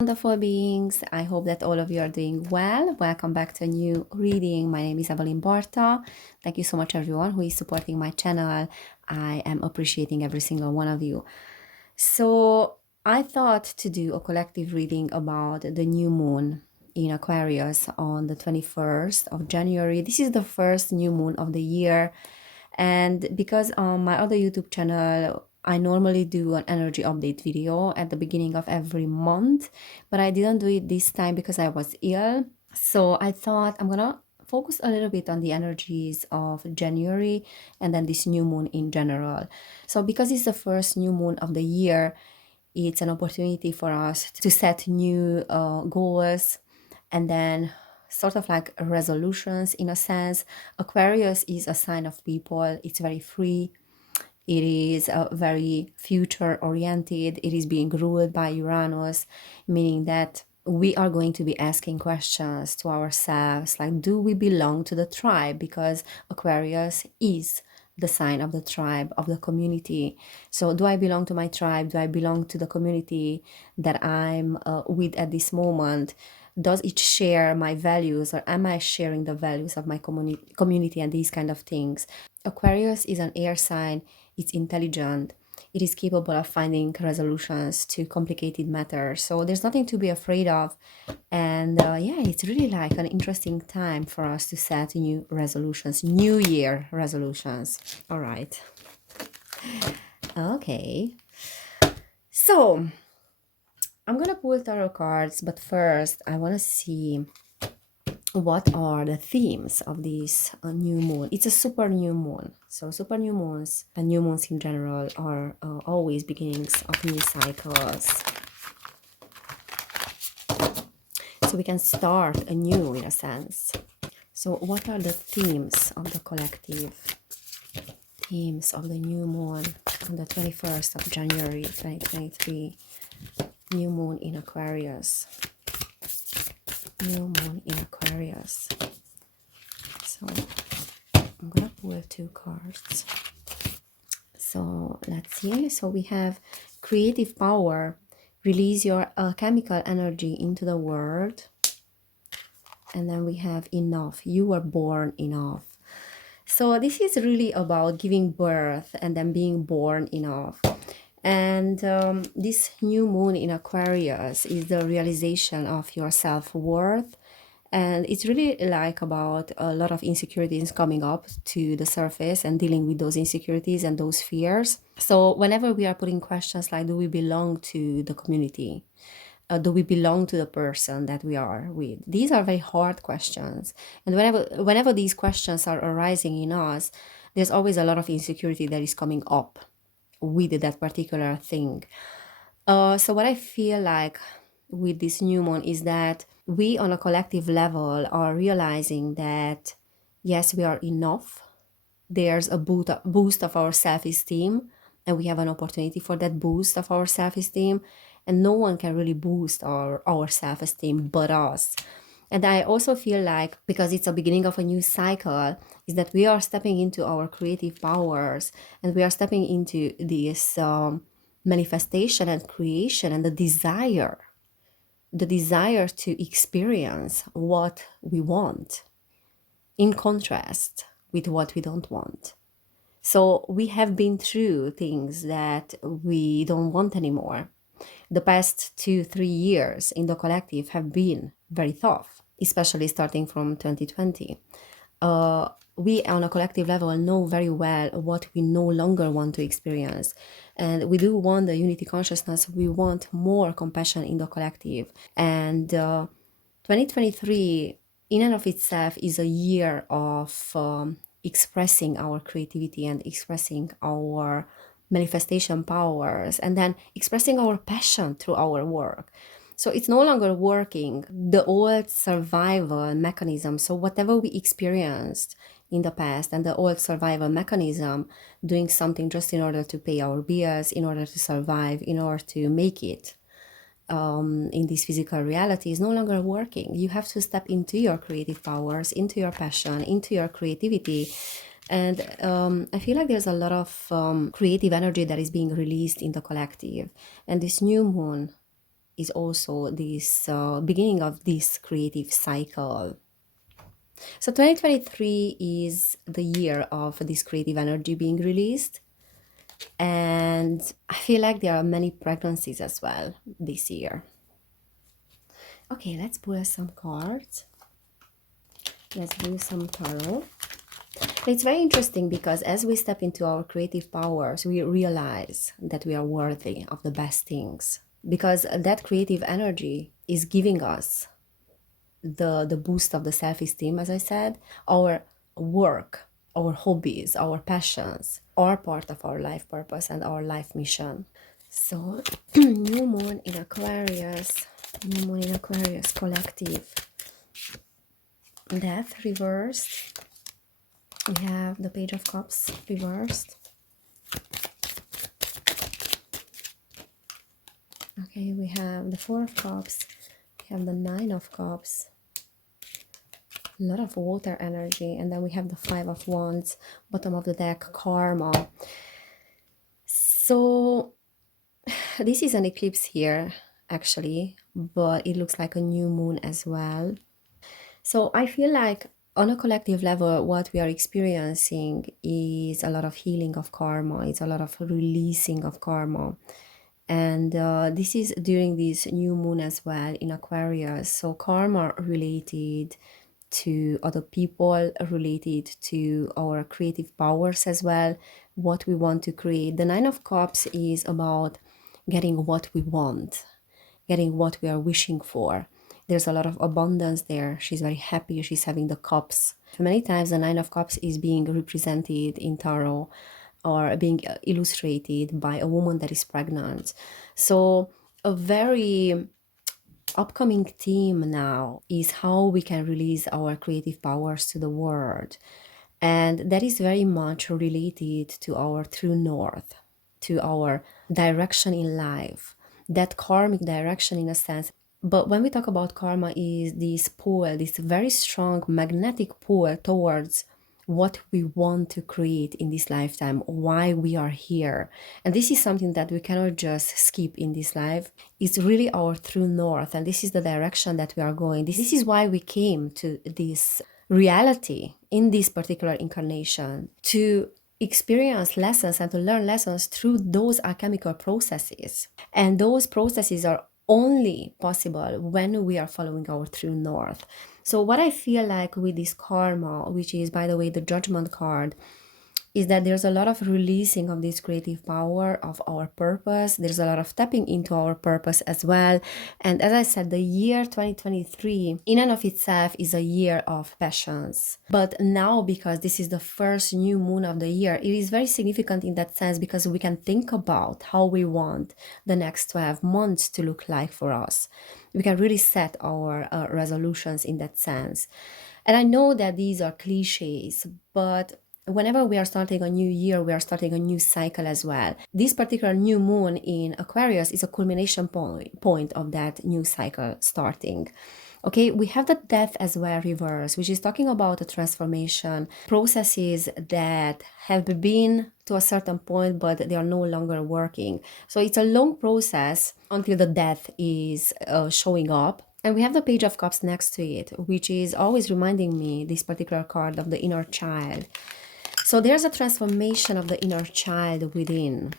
Wonderful beings. I hope that all of you are doing well. Welcome back to a new reading. My name is Evelin Barta. Thank you so much, everyone who is supporting my channel. I am appreciating every single one of you. So, I thought to do a collective reading about the new moon in Aquarius on the 21st of January. This is the first new moon of the year. And because on my other YouTube channel, I normally do an energy update video at the beginning of every month, but I didn't do it this time because I was ill. So I thought I'm gonna focus a little bit on the energies of January and then this new moon in general. So because it's the first new moon of the year, it's an opportunity for us to set new goals and then sort of like resolutions in a sense. Aquarius is a sign of people, it's very free. It is very future oriented. It is being ruled by Uranus, meaning that we are going to be asking questions to ourselves like, do we belong to the tribe? Because Aquarius is the sign of the tribe, of the community. So, do I belong to my tribe? Do I belong to the community that I'm with at this moment? Does it share my values, or am I sharing the values of my community and these kind of things? Aquarius is an air sign, it's intelligent, it is capable of finding resolutions to complicated matters. So there's nothing to be afraid of. And yeah, it's really like an interesting time for us to set new resolutions, New Year resolutions. All right. Okay. So I'm gonna pull tarot cards, but first I want to see what are the themes of this new moon. It's a super new moon. So super new moons and new moons in general are always beginnings of new cycles. So we can start anew in a sense. So what are the themes of the collective? Themes of the new moon on the 21st of January 2023. New moon in Aquarius. New moon in Aquarius. So I'm gonna pull two cards. So let's see. So we have creative power. Release your alchemical energy into the world. And then we have enough. You were born enough. So this is really about giving birth and then being born enough. And this new moon in Aquarius is the realization of your self-worth. And it's really like about a lot of insecurities coming up to the surface and dealing with those insecurities and those fears. So whenever we are putting questions like, do we belong to the community? Do we belong to the person that we are with? These are very hard questions. And whenever these questions are arising in us, there's always a lot of insecurity that is coming up with that particular thing. So what I feel like with this new moon is that we on a collective level are realizing that yes, we are enough. There's a boost of our self-esteem, and we have an opportunity for that boost of our self-esteem, and no one can really boost our self-esteem but us. And I also feel like, because it's a beginning of a new cycle, is that we are stepping into our creative powers, and we are stepping into this manifestation and creation and the desire to experience what we want in contrast with what we don't want. So we have been through things that we don't want anymore. The past 2-3 years in the collective have been very tough, especially starting from 2020. We on a collective level know very well what we no longer want to experience. And we do want the unity consciousness. We want more compassion in the collective. And 2023 in and of itself is a year of expressing our creativity and expressing our manifestation powers, and then expressing our passion through our work. So it's no longer working the old survival mechanism. So whatever we experienced in the past and the old survival mechanism, doing something just in order to pay our bills, in order to survive, in order to make it in this physical reality, is no longer working. You have to step into your creative powers, into your passion, into your creativity. And I feel like there's a lot of creative energy that is being released in the collective. And this new moon is also this beginning of this creative cycle. So 2023 is the year of this creative energy being released. And I feel like there are many pregnancies as well this year. Okay, let's pull some cards. Let's do some tarot. It's very interesting because as we step into our creative powers, we realize that we are worthy of the best things. Because that creative energy is giving us the boost of the self-esteem, as I said. Our work, our hobbies, our passions are part of our life purpose and our life mission. So, new moon in Aquarius, new moon in Aquarius, collective. Death reversed. We have the Page of Cups reversed. Okay, we have the Four of Cups. We have the Nine of Cups. A lot of water energy. And then we have the Five of Wands, bottom of the deck, Karma. So this is an eclipse here, actually, but it looks like a new moon as well. So I feel like on a collective level, what we are experiencing is a lot of healing of karma. It's a lot of releasing of karma. And this is during this new moon as well in Aquarius. So karma related to other people, related to our creative powers as well, what we want to create. The Nine of Cups is about getting what we want, getting what we are wishing for. There's a lot of abundance there. She's very happy. She's having the cups. Many times the Nine of Cups is being represented in tarot or being illustrated by a woman that is pregnant. So a very upcoming theme now is how we can release our creative powers to the world. And that is very much related to our true north, to our direction in life, that karmic direction in a sense. But when we talk about karma, is this pull, this very strong magnetic pull towards what we want to create in this lifetime, why we are here. And this is something that we cannot just skip in this life. It's really our true north, and this is the direction that we are going. This is why we came to this reality in this particular incarnation, to experience lessons and to learn lessons through those alchemical processes. And those processes are only possible when we are following our true north. So what I feel like with this karma, which is, by the way, the Judgment card, is that there's a lot of releasing of this creative power of our purpose. There's a lot of tapping into our purpose as well. And as I said, the year 2023 in and of itself is a year of passions. But now, because this is the first new moon of the year, it is very significant in that sense, because we can think about how we want the next 12 months to look like for us. We can really set our resolutions in that sense. And I know that these are cliches, but whenever we are starting a new year, we are starting a new cycle as well. This particular new moon in Aquarius is a culmination point of that new cycle starting. Okay, we have the Death as well reverse, which is talking about a transformation, processes that have been to a certain point, but they are no longer working. So it's a long process until the death is showing up. And we have the Page of Cups next to it, which is always reminding me, this particular card, of the inner child. So there's a transformation of the inner child within.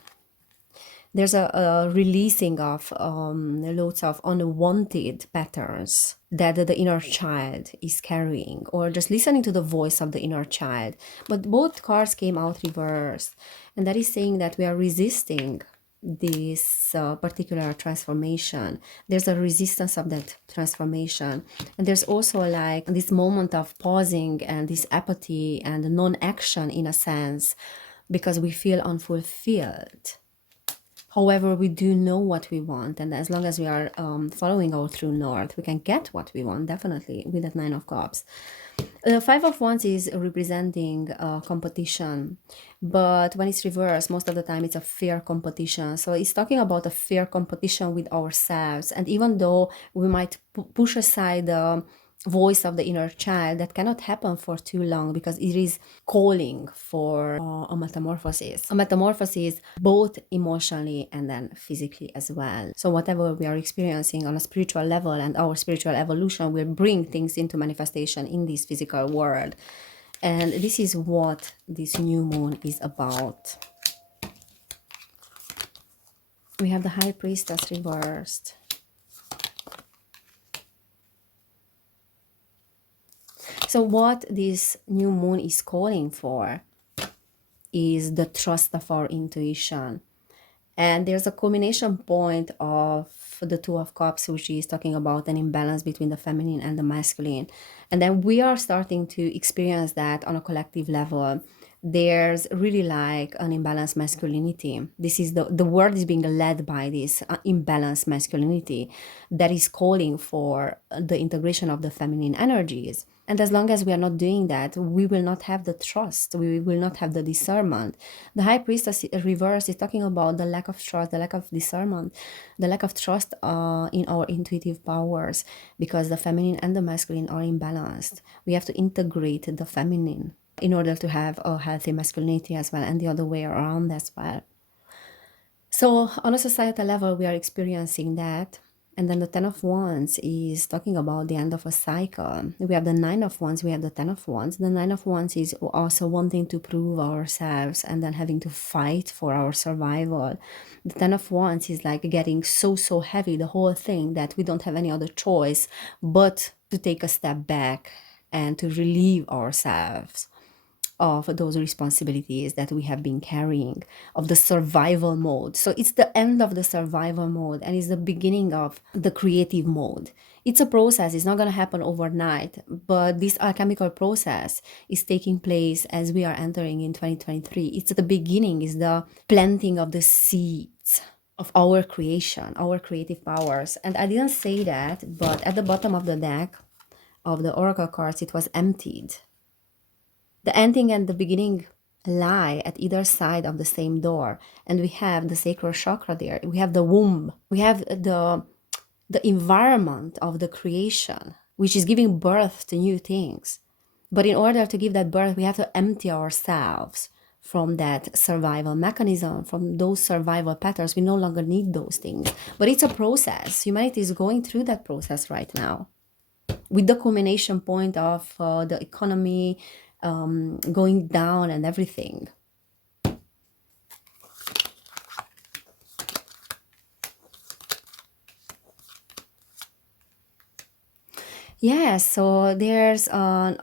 There's a releasing of loads of unwanted patterns that the inner child is carrying, or just listening to the voice of the inner child. But both cards came out reversed, and that is saying that we are resisting this particular transformation. There's a resistance of that transformation, and there's also like this moment of pausing and this apathy and non-action in a sense, because we feel unfulfilled. However, we do know what we want, and as long as we are following our true north, we can get what we want, definitely, with that Nine of Cups. The Five of Wands is representing competition, but when it's reversed, most of the time it's a fair competition. So it's talking about a fair competition with ourselves, and even though we might push aside voice of the inner child that cannot happen for too long because it is calling for a metamorphosis. A metamorphosis both emotionally and then physically as well. So whatever we are experiencing on a spiritual level and our spiritual evolution will bring things into manifestation in this physical world. And this is what this new moon is about. We have the High Priestess reversed. So what this new moon is calling for is the trust of our intuition. And there's a culmination point of the Two of Cups, which is talking about an imbalance between the feminine and the masculine. And then we are starting to experience that on a collective level. There's really like an imbalanced masculinity. This is the world is being led by this imbalanced masculinity that is calling for the integration of the feminine energies. And as long as we are not doing that, we will not have the trust. We will not have the discernment. The High Priestess reverse is talking about the lack of trust, the lack of discernment, the lack of trust in our intuitive powers, because the feminine and the masculine are imbalanced. We have to integrate the feminine in order to have a healthy masculinity as well, and the other way around as well. So on a societal level, we are experiencing that. And then the Ten of Wands is talking about the end of a cycle. We have the Nine of Wands, we have the Ten of Wands. The Nine of Wands is also wanting to prove ourselves and then having to fight for our survival. The Ten of Wands is like getting so heavy, the whole thing, that we don't have any other choice but to take a step back and to relieve ourselves of those responsibilities that we have been carrying, of the survival mode. So it's the end of the survival mode and it's the beginning of the creative mode. It's a process, it's not going to happen overnight, but this alchemical process is taking place as we are entering in 2023. It's the beginning, is the planting of the seeds of our creation, our creative powers. And I didn't say that, but at the bottom of the deck of the oracle cards, it was emptied. The ending and the beginning lie at either side of the same door. And we have the sacral chakra there. We have the womb. We have the environment of the creation, which is giving birth to new things. But in order to give that birth, we have to empty ourselves from that survival mechanism, from those survival patterns. We no longer need those things. But it's a process. Humanity is going through that process right now, with the culmination point of the economy going down and everything. Yeah, so there's an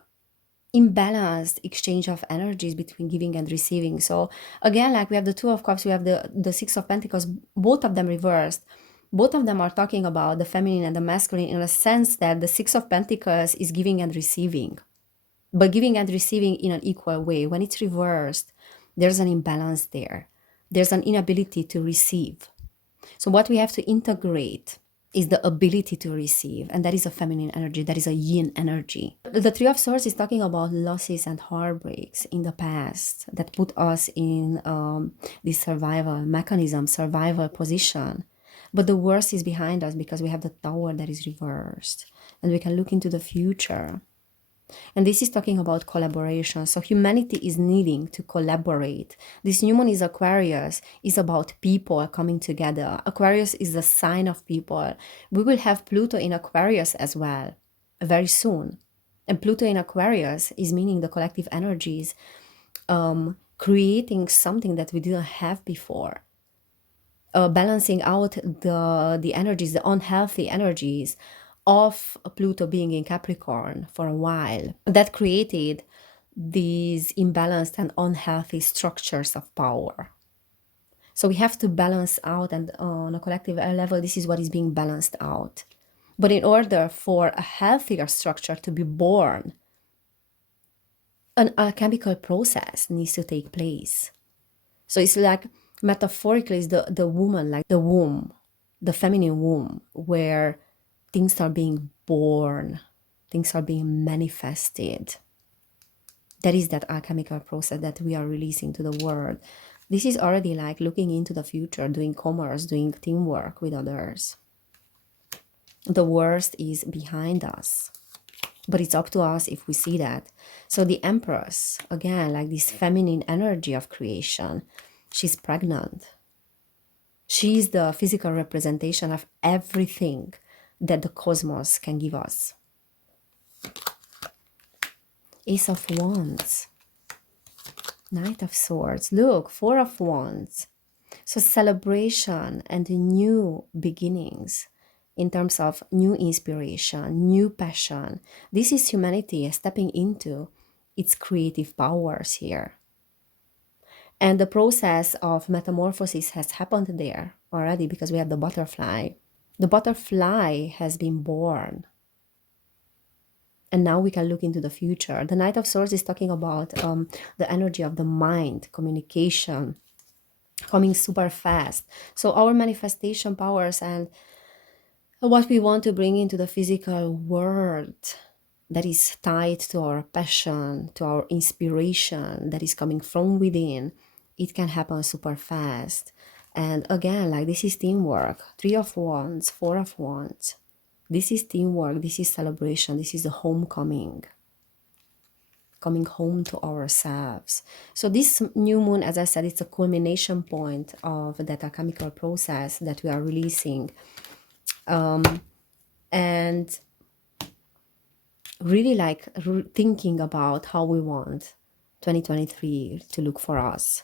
imbalanced exchange of energies between giving and receiving. So again, like we have the Two of Cups, we have the Six of Pentacles, both of them reversed. Both of them are talking about the feminine and the masculine, in a sense that the Six of Pentacles is giving and receiving, but giving and receiving in an equal way. When it's reversed, there's an imbalance there. There's an inability to receive. So what we have to integrate is the ability to receive, and that is a feminine energy, that is a yin energy. The Three of Swords is talking about losses and heartbreaks in the past that put us in this survival mechanism, survival position. But the worst is behind us because we have the Tower that is reversed, and we can look into the future. And this is talking about collaboration. So humanity is needing to collaborate. This new moon is Aquarius, is about people coming together. Aquarius is a sign of people. We will have Pluto in Aquarius as well, very soon. And Pluto in Aquarius is meaning the collective energies, creating something that we didn't have before. Balancing out the energies, the unhealthy energies of Pluto being in Capricorn for a while. That created these imbalanced and unhealthy structures of power. So we have to balance out, and on a collective level, this is what is being balanced out. But in order for a healthier structure to be born, an alchemical process needs to take place. So it's like, metaphorically, is the woman, like the womb, the feminine womb, where things are being born, things are being manifested. That is that alchemical process that we are releasing to the world. This is already like looking into the future, doing commerce, doing teamwork with others. The worst is behind us. But it's up to us if we see that. So the Empress, again, like this feminine energy of creation, she's pregnant. She's the physical representation of everything that the cosmos can give us. Ace of Wands, Knight of Swords. Look, Four of Wands. So celebration and new beginnings in terms of new inspiration, new passion. This is humanity stepping into its creative powers here. And the process of metamorphosis has happened there already because we have the butterfly. The butterfly has been born. And now we can look into the future. The Knight of Swords is talking about the energy of the mind, communication, coming super fast. So our manifestation powers and what we want to bring into the physical world that is tied to our passion, to our inspiration that is coming from within, it can happen super fast. And again, like this is teamwork. Three of Wands, Four of Wands. This is teamwork, this is celebration, this is the homecoming. Coming home to ourselves. So this new moon, as I said, it's a culmination point of that alchemical process that we are releasing. And really like thinking about how we want 2023 to look for us.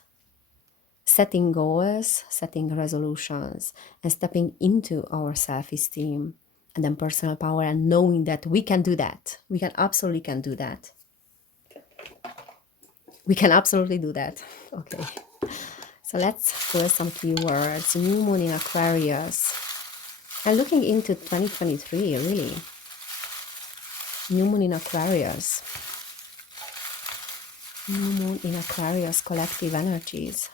Setting goals, setting resolutions, and stepping into our self-esteem and then personal power and knowing that we can do that. We can absolutely do that. We can absolutely do that. Okay. So let's pull some keywords. New moon in Aquarius. And looking into 2023, really. New moon in Aquarius. New moon in Aquarius, collective energies.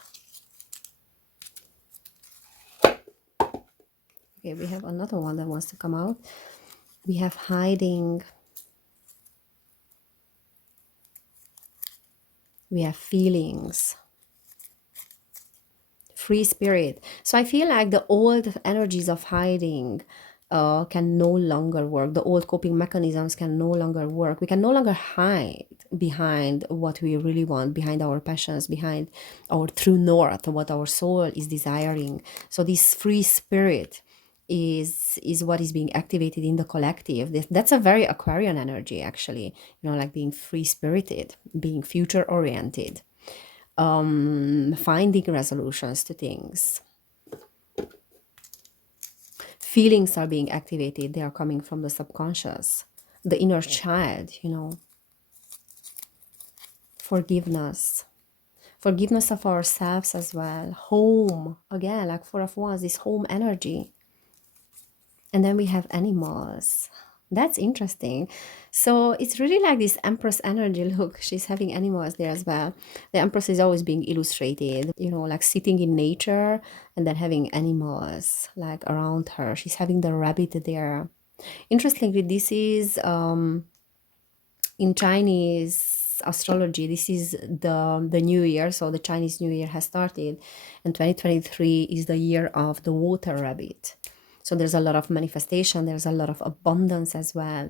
Okay, we have another one that wants to come out. We have hiding. We have feelings. Free spirit. So I feel like the old energies of hiding can no longer work. The old coping mechanisms can no longer work. We can no longer hide behind what we really want, behind our passions, behind our true north, what our soul is desiring. So this free spirit is what is being activated in the collective. That's a very Aquarian energy, actually, like being free spirited, being future oriented, finding resolutions to things. Feelings are being activated. They are coming from the subconscious, the inner child, forgiveness of ourselves as well. Home, again, like Four of Wands, this home energy. And then we have animals. That's interesting. So it's really like this Empress energy. Look, she's having animals there as well. The Empress is always being illustrated, like sitting in nature and then having animals like around her. She's having the rabbit there. Interestingly, this is in Chinese astrology, this is the new year. So the Chinese New Year has started, and 2023 is the year of the water rabbit. So there's a lot of manifestation, there's a lot of abundance as well.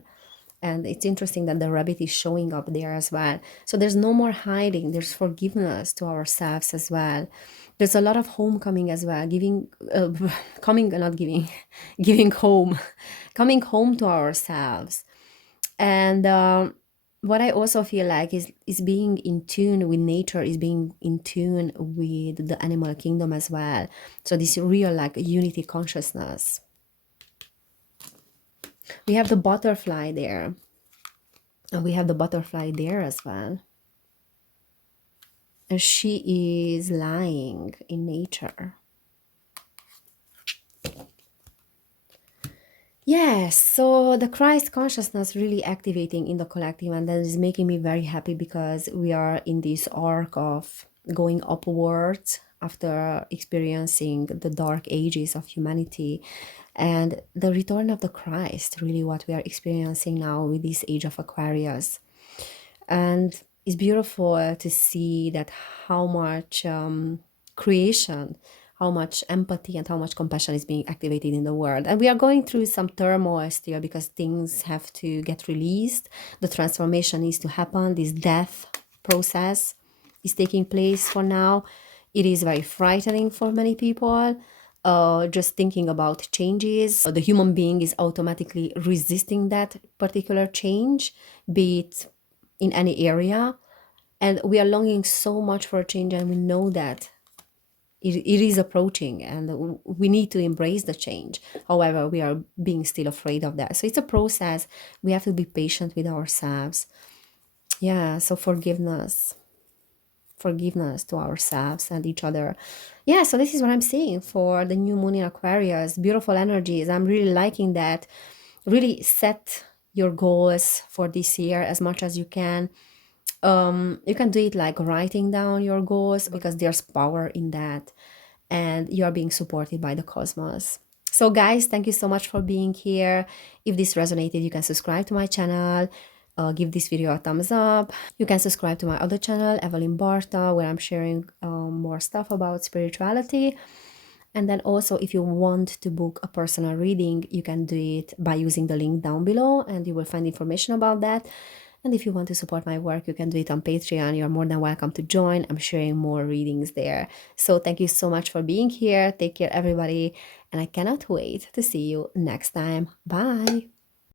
And it's interesting that the rabbit is showing up there as well. So there's no more hiding, there's forgiveness to ourselves as well. There's a lot of homecoming as well, giving home, coming home to ourselves. And what I also feel like is being in tune with nature, is being in tune with the animal kingdom as well. So this real like unity consciousness. We have the butterfly there. And we have the butterfly there as well. And she is lying in nature. Yes, so the Christ consciousness really activating in the collective, and that is making me very happy because we are in this arc of going upwards after experiencing the dark ages of humanity, and the return of the Christ, really what we are experiencing now with this age of Aquarius. And it's beautiful to see that how much creation, how much empathy and how much compassion is being activated in the world. And we are going through some turmoil still because things have to get released. The transformation needs to happen. This death process is taking place for now. It is very frightening for many people. Just thinking about changes, the human being is automatically resisting that particular change, be it in any area. And we are longing so much for a change, and we know that it is approaching, and we need to embrace the change. However, we are being still afraid of that. So it's a process. We have to be patient with ourselves. Yeah, so forgiveness to ourselves and each other. Yeah, so this is what I'm seeing for the new moon in Aquarius. Beautiful energies. I'm really liking that. Really set your goals for this year as much as you can. You can do it like writing down your goals, because there's power in that, and you are being supported by the cosmos. So guys, thank you so much for being here. If this resonated, you can subscribe to my channel, give this video a thumbs up. You can subscribe to my other channel, Evelin Barta, where I'm sharing more stuff about spirituality. And then also, if you want to book a personal reading, you can do it by using the link down below, and you will find information about that. And if you want to support my work, you can do it on Patreon. You're more than welcome to join. I'm sharing more readings there. So thank you so much for being here. Take care, everybody. And I cannot wait to see you next time. Bye.